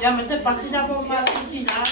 Ya me sé partida por la tinā.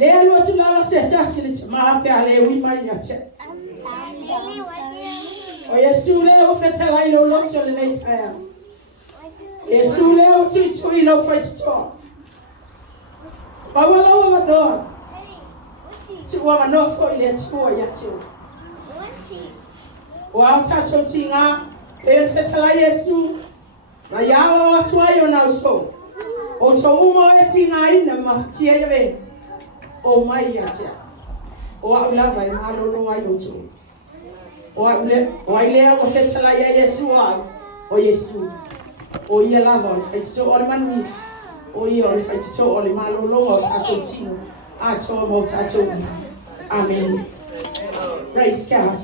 Lelo tu lava seta silit ma pe ale wi ma yache. O Yesu leo fetela ino lotso le nei taya. Yesu leo tu ino fetto. Ba wala wa do. Tu wa no fo ile tu yache. Wa tacho tinga e fetela Yesu. Na yawa wa tuayo na uso. O so umo e tinga ina maftia yeve. O mai yache. O aula vai malo no ai uso. O aile o fetela Yesu o Yesu. O ia lava o fetto o manu. O ia o fetto o malo lo tacho tinga. A to mo tacho. Amen. Praise God.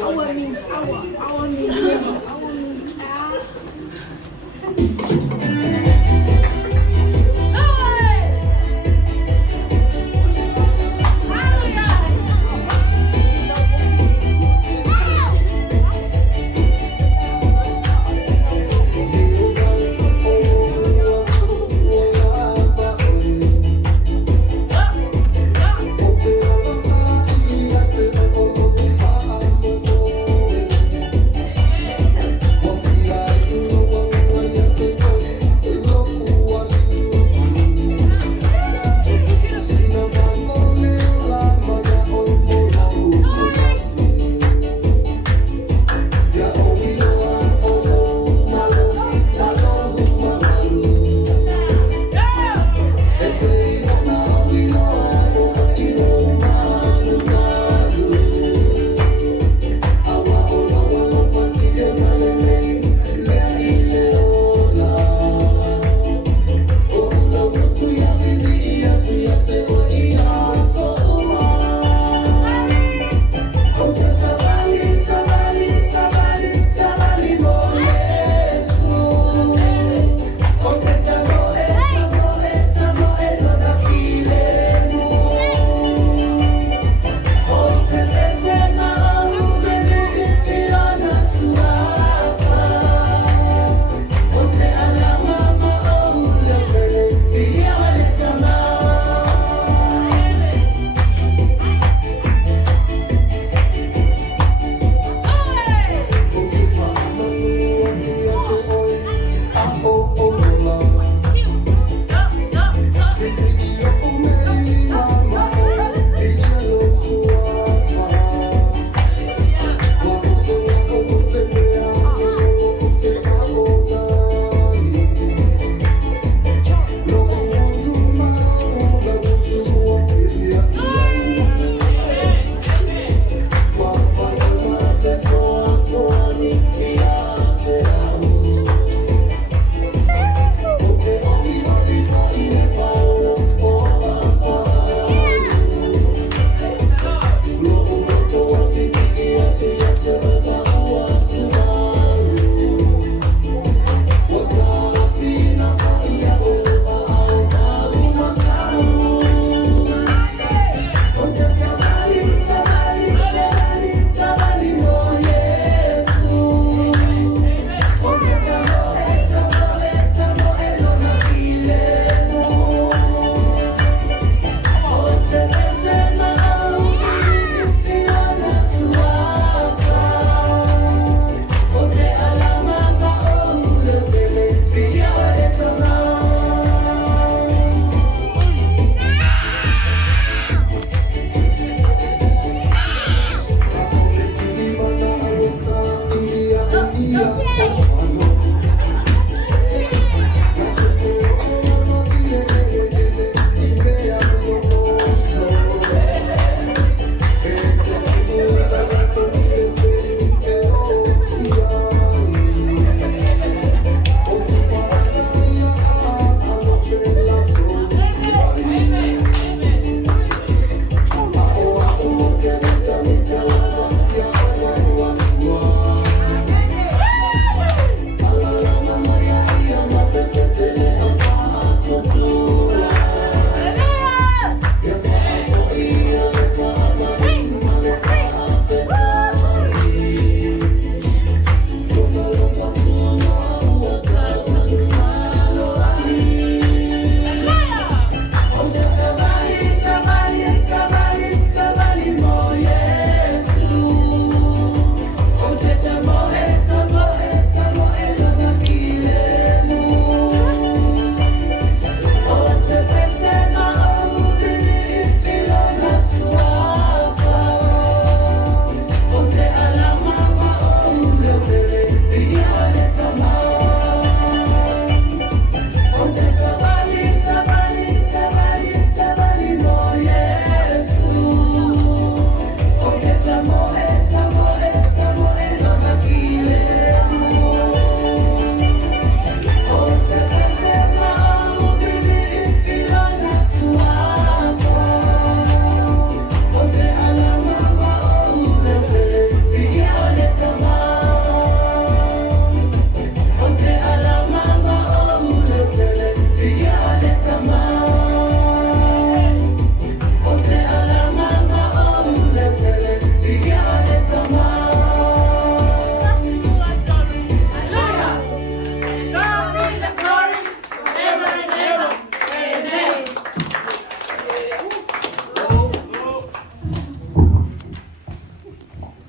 Awa means awa. Awa means river. Awa means air.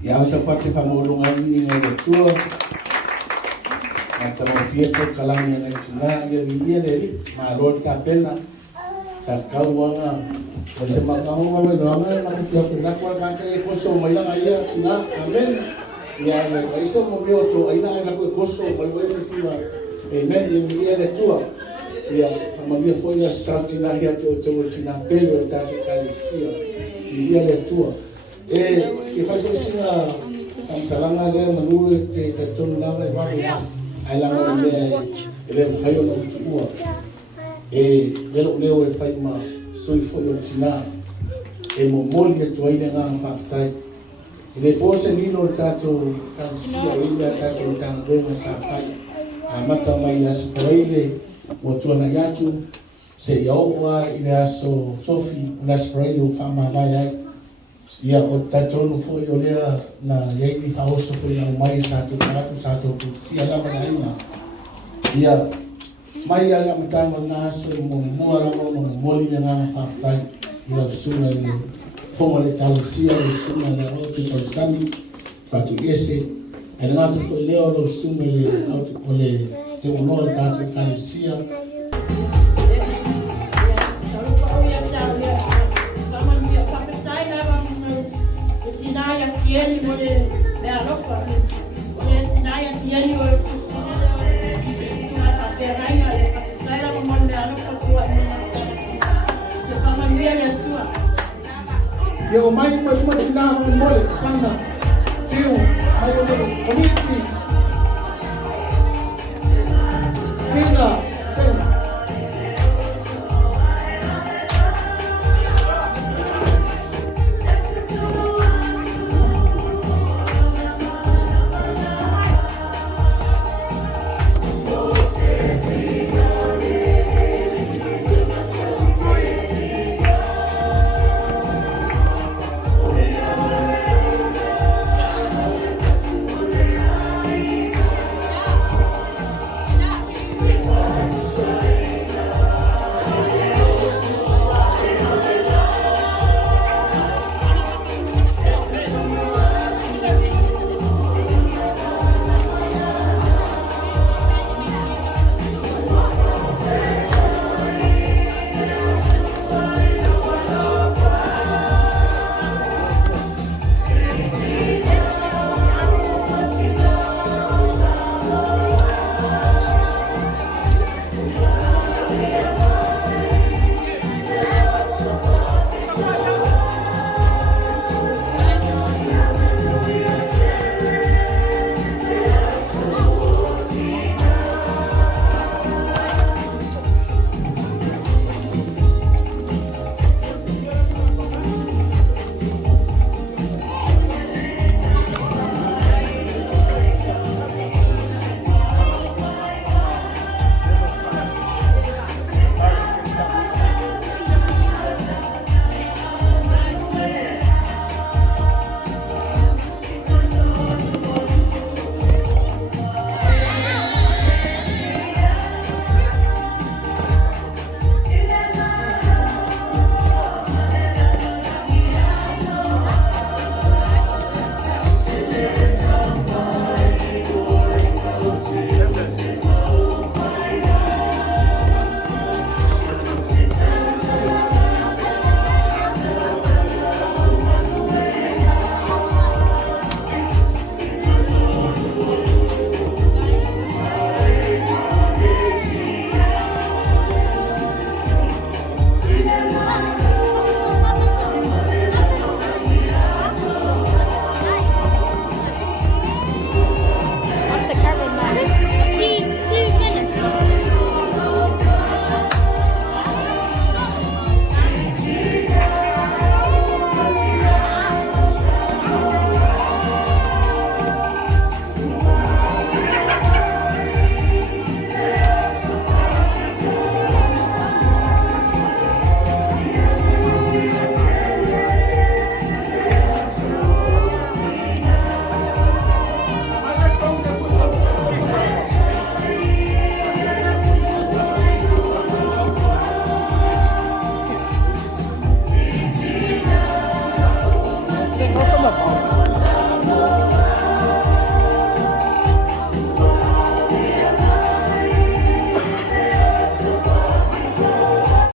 Ia sa pati whamorunga ni ngā tua. Nā tama fieto kalami ngā tinā ia ia le ri. Mā rō tā pena. Sa kauanga. O se makaunga me noanga ma kutia kuna kwa kaka e koso mai langa ia tinā. Amen. Ia ia kaiso mo meo to aina aina koe koso mai wele siwa. Amen. Ia le tua. Ia kamalia foi a santina ia te o tina pele o tatu kalisia. Ia le tua. Ke faz singa talanga le manure te tonu lava e vai ai langa le fai o tua. Leo e fai ma soi foi o tina. Mo moli e toile nga faftai. Le pose nino tatu kalisia ia tatu tangbenga sa fai. Amata mai as fraile mo tuana yatu se yaua ile aso sofi las fraile o fama vai ai. Ia o tatonu foi o lea na yeini faoso foi na mai sa tu sia la manaina. Ia mai ala matama na so mo moala mo moli na faftai ia suna ni fonga le talisia le suna na oti o sami fatu ese ele na tu leo lo suna le auto ole te ono le tatu talisia. Tieni mole me alofa ole naya tieni o na peraina le sai la mole me alofa tua ke fama mia le tua Yo mai mo tina mo mole sanga tiu mai o komiti tinā Go from the ball.